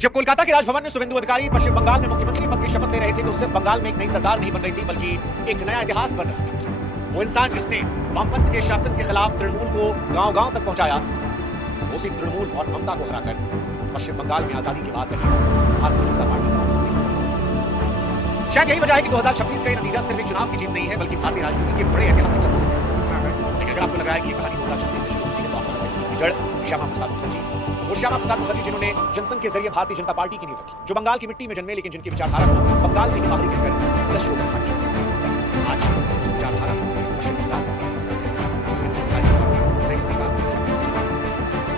जब कोलकाता के राजभवन में शुभेंदु अधिकारी पश्चिम बंगाल में मुख्यमंत्री पद की शपथ ले रहे थे तो सिर्फ बंगाल में एक नई सरकार नहीं बन रही थी बल्कि एक नया इतिहास बन रहा था। वो इंसान जिसने वामपंथ के शासन के खिलाफ तृणमूल को गांव-गांव तक पहुंचाया, उसी तृणमूल और ममता को हराकर पश्चिम बंगाल में आजादी के बाद भारतीय जनता पार्टी का मुख्यमंत्री। शायद यही वजह है कि 2026 का ये नतीजा सिर्फ एक चुनाव की जीत नहीं है बल्कि भारतीय राजनीति के बड़े ऐतिहासिक लम्हों में से। लेकिन अगर आपको लग रहा है कि ये कहानी 2026 से शुरू होती है तो आपको लगता है इसकी जड़ श्यामा प्रसाद मुखर्जी से। वो श्यामा प्रसाद मुखर्जी जिन्होंने जनसंघ के जरिए भारतीय जनता पार्टी की नींव रखी, जो बंगाल की मिट्टी में जन्मे लेकिन जिनकी विचारधारा को बंगाल में ही बाहरी करकर दशकों तक खाई। आज उस विचारधारा को पश्चिम बंगाल का सीएम शुभेंदु अधिकारी नई सरकार को दिया।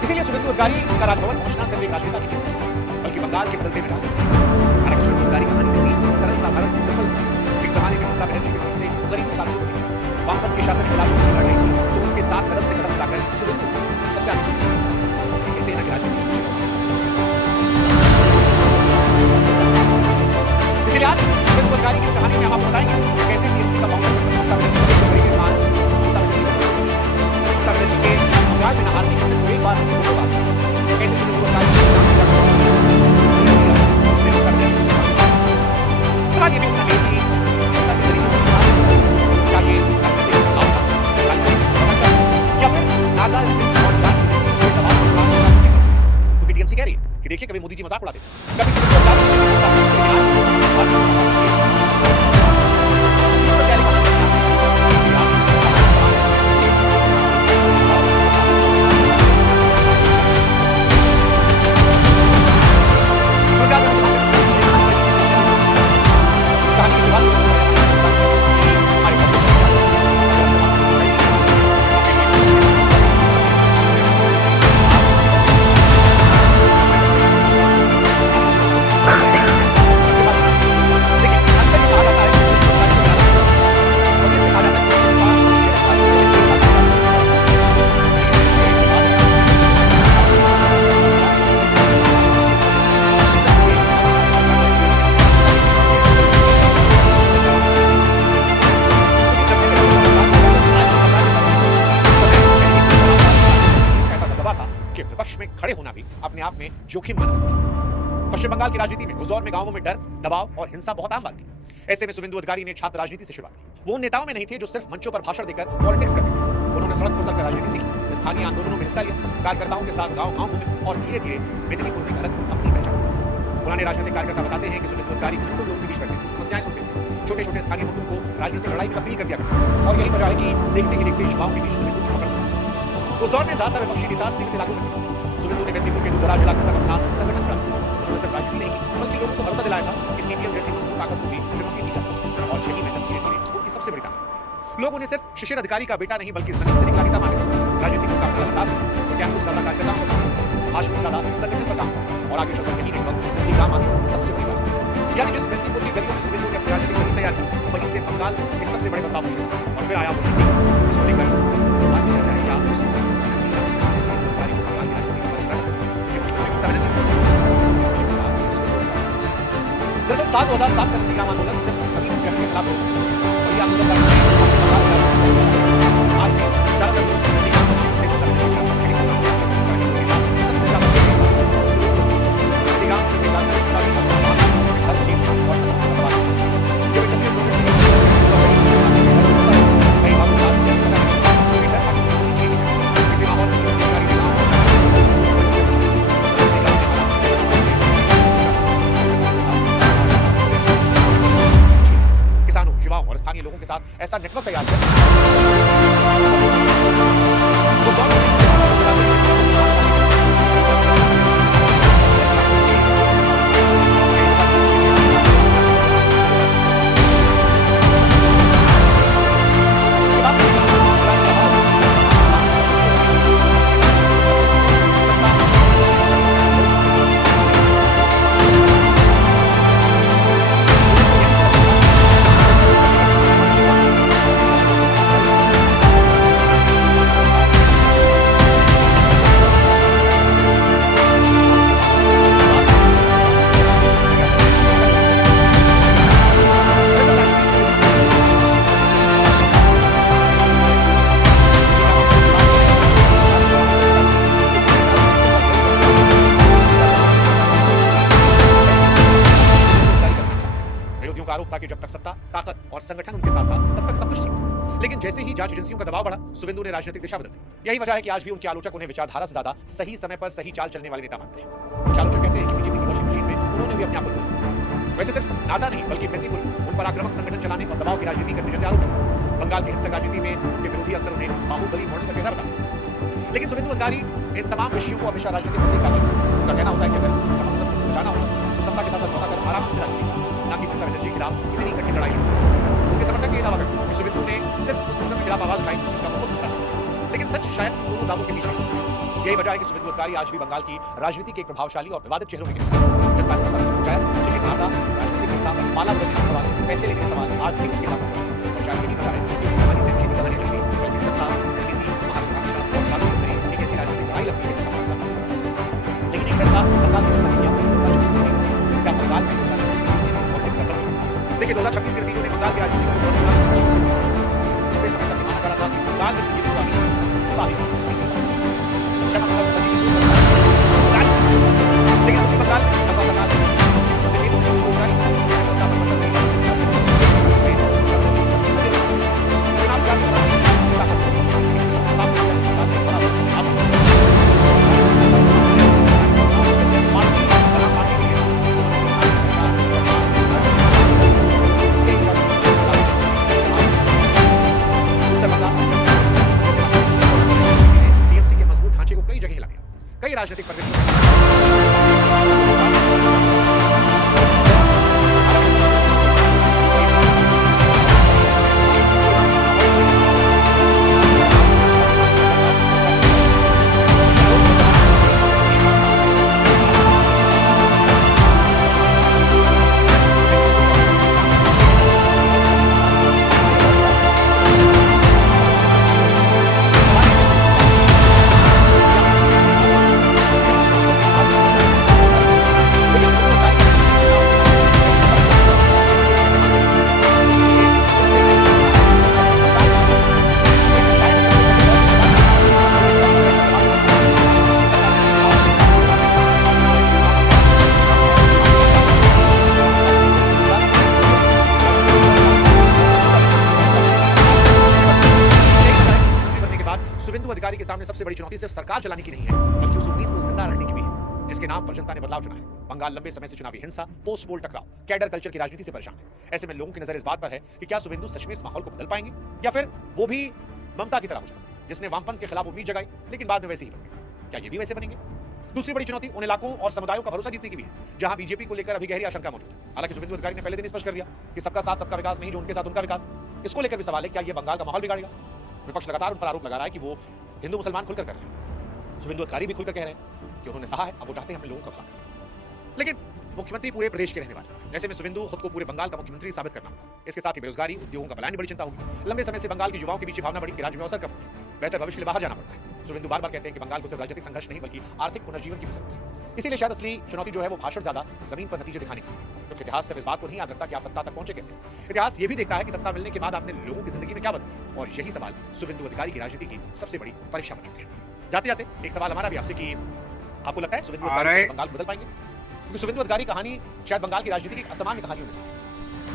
इसीलिए शुभेंदु अधिकारी का राजभवन पहुंचना सिर्फ एक राजनेता की जीत नहीं बल्कि बंगाल के बदलते मिजाज से हालांकि शुभेंदु अधिकारी कहानी कितनी सरल साधारण सिंपल थी। एक जमाने में ममता बनर्जी के सबसे करीबी साथियों में वामपंथ के शासन के खिलाफ लड़ रही थी तो उनके साथ कदम से कदम मिलाकर शुभेंदु सबसे आगे चली। इसलिए आज शुभेंदु अधिकारी की इस कहानी में हम आपको बताएंगे कि कैसे टीएमसी का फाउंडर ममता बनर्जी के बड़े इंसान ममता बनर्जी के बंगाल में हारने के बाद एक बार दो बार कैसे शुभेंदु अधिकारी ये भी होना चाहिए चाहिए या फिर नागा स्थित और क्योंकि टीएमसी कह रही है कि देखिए कभी मोदी जी मजाक उड़ाते कभी खड़े होना भी अपने आप में जोखिम माना। पश्चिम बंगाल की राजनीति में उस दौर में गांवों में डर, दबाव और हिंसा बहुत आम बात थी। ऐसे में शुभेंदु अधिकारी ने छात्र राजनीति से शुरुआत की। वो उन नेताओं में नहीं थे जो सिर्फ मंचों पर भाषण देकर पॉलिटिक्स करते थे। उन्होंने सड़क पर उतरकर राजनीति सीखी, स्थानीय आंदोलनों में हिस्सा लिया, कार्यकर्ताओं के साथ गांव-गांव घूमे और धीरे-धीरे मेदिनीपुर में अलग अपनी पहचान। पुराने राजनीतिक कार्यकर्ता बताते हैं कि शुभेंदु अधिकारी घंटों लोगों के बीच बैठते थे, समस्याएं सुनते थे, छोटे-छोटे स्थानीय मुद्दों को राजनीतिक लड़ाई में तब्दील कर दिया गया। और यही वजह है कि देखते ही देखते युवाओं के बीच शुभेंदु की पकड़ बस। उस दौर में ज्यादातर विपक्षी नेता सीमित इलाकों में से शुभेंदु ने मेदिनीपुर के दूर-दराज इलाकों तक अपना संगठन खड़ा किया। उन्होंने सिर्फ राजनीति नहीं की बल्कि लोगों को भरोसा दिलाया था कि सीपीएम जैसी मजबूत ताकत को भी चुनौती दी जा सकती है और यही मेहनत धीरे-धीरे उनकी सबसे बड़ी ताकत। लोग उन्हें सिर्फ शिशिर अधिकारी का बेटा नहीं बल्कि जमीन से निकला नेता माने। राजनीति को काफी अंदाज में तो क्या कुछ ज्यादा कार्यकर्ताओं को पसंद, आज कुछ ज्यादा संगठन पर काम और आगे चलकर यही नेटवर्क यही काम आना सबसे बड़ी ताकत। यानी जिस मेदिनीपुर की गलियों में शुभेंदु ने अपनी राजनीतिक जमीन तैयार की वहीं से बंगाल के सबसे बड़े बदलाव शुरू और फिर आया वो इसको लेकर बात की चर्चा है क्या उस दरअसल साल 2007 का नतीजा आंदोलन सिर्फ सभी के खिलाफ और ये आंदोलन आज ज्यादातर सबसे ज्यादा और स्थानीय लोगों के साथ ऐसा नेटवर्क तैयार किया उनका आरोप था कि जब तक सत्ता, ताकत और संगठन उनके साथ था तब तक सब कुछ ठीक था। लेकिन जैसे ही जांच एजेंसियों का दबाव बढ़ा, सुवेंदु ने राजनीतिक दिशा बदल दी। यही वजह है कि आज भी उनके आलोचक उन्हें विचारधारा से ज्यादा सही समय पर सही चाल चलने वाले नेता मानते हैं। उनके आलोचक कहते हैं कि बीजेपी की वॉशिंग मशीन में उन्होंने भी अपने आप को, वैसे सिर्फ नाटा नहीं बल्कि मेदिनीपुर उन पर आक्रामक संगठन चलाने और दबाव की राजनीति करने जैसे आरोप है। बंगाल की हिंसक राजनीति में उनके विरोधी अक्सर उन्हें बाहुबली मॉडल का चेहरा बताते। लेकिन सुवेंदु अधिकारी इन तमाम विषयों को हमेशा राजनीतिक नहीं करते। उनका कहना होता है कि अगर उनका मकसद को बचाना होगा तो सत्ता के साथ समझौता कर आराम से राजनीति, ना कि ममता बनर्जी के खिलाफ इतनी कठिन लड़ाई। उनके समर्थक ये दावा करते हैं कि सुवेंदु ने सिर्फ उस सिस्टम के खिलाफ आवाज उठाई जिसका बहुत हिस्सा है। लेकिन सच शायद इन दोनों दावों के बीच है। यही वजह है कि सुवेंदु अधिकारी आज भी बंगाल की राजनीति के एक प्रभावशाली और विवादित चेहरों में गिने। जनता ने सत्ता तक पहुंचाया, लेकिन नाटा, राजनीतिक हिंसा, माला बदलने के सवाल, पैसे लेने के सवाल आज भी उनके खिलाफ पहुंचे। और शायद यही वजह है कि कहानी से जीत कहानी लगती है, बल्कि सत्ता, नीति, महत्वाकांक्षा और कानून से भरी एक ऐसी राजनीतिक लड़ाई लगती है जिसका फैसला नहीं होता। लेकिन एक फैसला बंगाल की जनता ने किया, 2026 में क्या बंगाल में 2026 में और किसका दम? देखिए 2026 के नतीजों ने बंगाल की राजनीति को बहुत बड़ा स्पर्श किया। लंबे समय तक माना जा रहा था कि बंगाल में बीजेपी को लेकिन उसी बंगाल में लंबा सरकार उसे एक सत्ता पर मतलब नहीं चुनाव टीएमसी के मजबूत ढांचे को कई जगह हिला दिया। कई राजनीतिक अधिकारी के सामने सबसे बड़ी चुनौती सिर्फ सरकार चलाने की नहीं है, बल्कि उस उम्मीद को जिंदा रखने की भी है जिसके नाम पर जनता ने बदलाव चुना है। बंगाल लंबे समय से चुनावी हिंसा, पोस्ट पोल टकराव, कैडर कल्चर की राजनीति से परेशान है। ऐसे में लोगों की नजर इस बात पर है कि क्या सुवेंदु सच में इस माहौल को बदल पाएंगे या फिर वो भी ममता की तरह हो जाए जिसने वामपंथ के खिलाफ उम्मीद जगाई लेकिन बाद में वैसे ही बन गए। क्या ये भी वैसे बनेंगे? दूसरी बड़ी चुनौती उन इलाकों और समुदायों का भरोसा जीतने की भी है जहां बीजेपी को लेकर अभी गहरी आशंका मौजूद है। हालांकि सुवेंदु अधिकारी ने पहले दिन स्पष्ट कर दिया कि सबका साथ सबका विकास नहीं, जो उनके साथ उनका विकास। इसको लेकर भी सवाल है, क्या ये बंगाल का माहौल बिगाड़ेगा? विपक्ष लगातार उन पर आरोप लगा रहा है कि वो हिंदू मुसलमान खुलकर कर रहे हैं। सुवेंदु अधिकारी भी खुलकर कह रहे हैं कि उन्होंने सहा है, अब वो चाहते हैं हम लोगों का भला करें। लेकिन मुख्यमंत्री पूरे प्रदेश के रहने वाले हैं। ऐसे में सुवेंदु खुद को पूरे बंगाल का मुख्यमंत्री साबित करना होगा। इसके साथ ही बेरोजगारी, उद्योगों का पलायन बड़ी चिंता होगी। लंबे समय से बंगाल के युवाओं के बीच भावना बड़ी कि राज्य में अवसर कम, बेहतर भविष्य के लिए बाहर जाना पड़ता है। सुवेंदु बार बार कहते हैं कि बंगाल को सिर्फ राजनीतिक संघर्ष नहीं बल्कि आर्थिक पुनर्जीवन की भी जरूरत है। इसीलिए शायद असली चुनौती जो है वो भाषण ज्यादा जमीन पर नतीजे दिखाने की, क्योंकि इतिहास सिर्फ इस बात को नहीं याद रखता कि आप सत्ता तक पहुंचे कैसे। इतिहास ये भी देखता है कि सत्ता मिलने के बाद आपने लोगों की जिंदगी में क्या बदला। और यही सवाल सुवेंदु अधिकारी की राजनीति की सबसे बड़ी परीक्षा बन चुकी है। जाते जाते एक सवाल हमारा भी आपसे कि आपको लगता है सुवेंदु अधिकारी बंगाल बदल पाएंगे? क्योंकि सुवेंदु अधिकारी कहानी शायद बंगाल की राजनीति की असामान्य कहानियों में से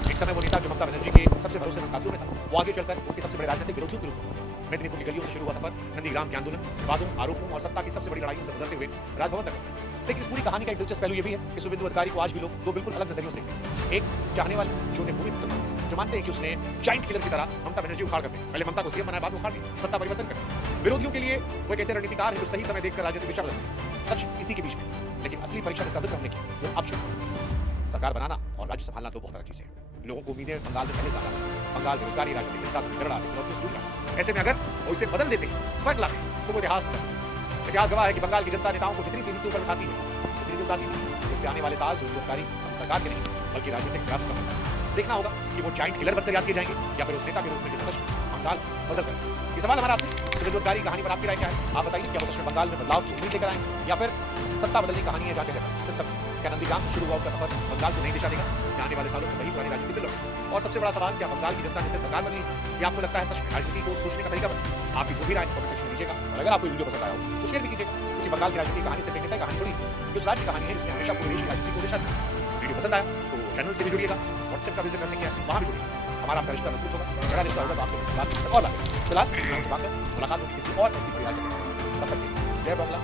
एक समय वो नेता जो ममता बनर्जी के सबसे भरोसेमंद साथियों में था, वो आगे चलकर उनके सबसे बड़े राजनीतिक विरोधियों के रूप में मेदिनीपुर की गलियों से शुरू हुआ सफर नंदीग्राम के आंदोलन, विवादों, आरोपों और सत्ता की सबसे बड़ी लड़ाइयों से गुजरते हुए राजभवन तक। लेकिन इस पूरी कहानी का एक दिलचस्प पहलू ये भी है कि सुवेंदु अधिकारी को आज भी लोग दो बिल्कुल अलग नजरियों से देखते हैं। एक चाहने वाले जो उन्हें भूमि पुत्र मानते, जो मानते हैं कि उसने जाइंट किलर की तरह ममता बनर्जी उखाड़ कर दी, पहले ममता को सीएम बनाया, बाद में उखाड़ दिया, सत्ता परिवर्तन कर। विरोधियों के लिए वो एक ऐसे रणनीतिकार है जो सही समय देखकर राजनीतिक दिशा बदलते। सच इसी के बीच में, लेकिन असली परीक्षा जिसका जिक्र हमने की वो अब शुरू। सरकार बनाना और राज्य संभालना दो बहुत अलग चीजें हैं। लोगों को उम्मीदें बंगाल में पहले से बंगाल बेरोजगारी, राजनीतिक के साथ बिगड़ रहा। ऐसे में अगर वो इसे बदल देते, फर्क लाते, तो वो इतिहास गवाह है कि बंगाल की जनता नेताओं को जितनी तेजी से ऊपर उठाती है उतनी उठाती है। इसके आने वाले साल सुवेंदु अधिकारी सरकार के नहीं बल्कि राजनीतिक विकास का देखना होगा कि वो जाइंट किलर बनकर याद किए जाएंगे या फिर उस नेता के रूप में जिस बंगाल बदल कर। ये सवाल हमारा आपसे, सुवेंदु अधिकारी कहानी पर आपकी राय क्या है? आप बताइए, क्या वो दक्षिण बंगाल में बदलाव की उम्मीद लेकर आए या फिर सत्ता बदलने की कहानी है जहाँ चले सिस्टम? क्या नंदीग्राम शुरू हुआ उनका सफर बंगाल को नई दिशा देगा या आने वाले सालों में वही पुरानी राजनीति फिर लौटेगी? और सबसे बड़ा सवाल, क्या बंगाल की जनता जिससे सरकार बनी या आपको लगता है सच राजनीति को सोचने का तरीका बदला? आपकी वो भी राय कमेंट सेक्शन में दीजिएगा और अगर आपको वीडियो पसंद आया हो तो शेयर भी कीजिएगा, क्योंकि बंगाल की राजनीति कहानी से कहानी थोड़ी, उस राज्य की कहानी है जिसने हमेशा पूरे देश की राजनीति को दिशा दी। वीडियो पसंद आया तो चैनल से भी जुड़िएगा, व्हाट्सएप का विजिट करने के लिए वहाँ भी जुड़िएगा। हमारा आपका रिश्ता मजबूत होगा, बड़ा रिश्ता होगा तो आपको बात और लागे। फिलहाल मैं मुलाकात होगी किसी और ऐसी बड़ी आज। तब तक के लिए जय बांग्ला,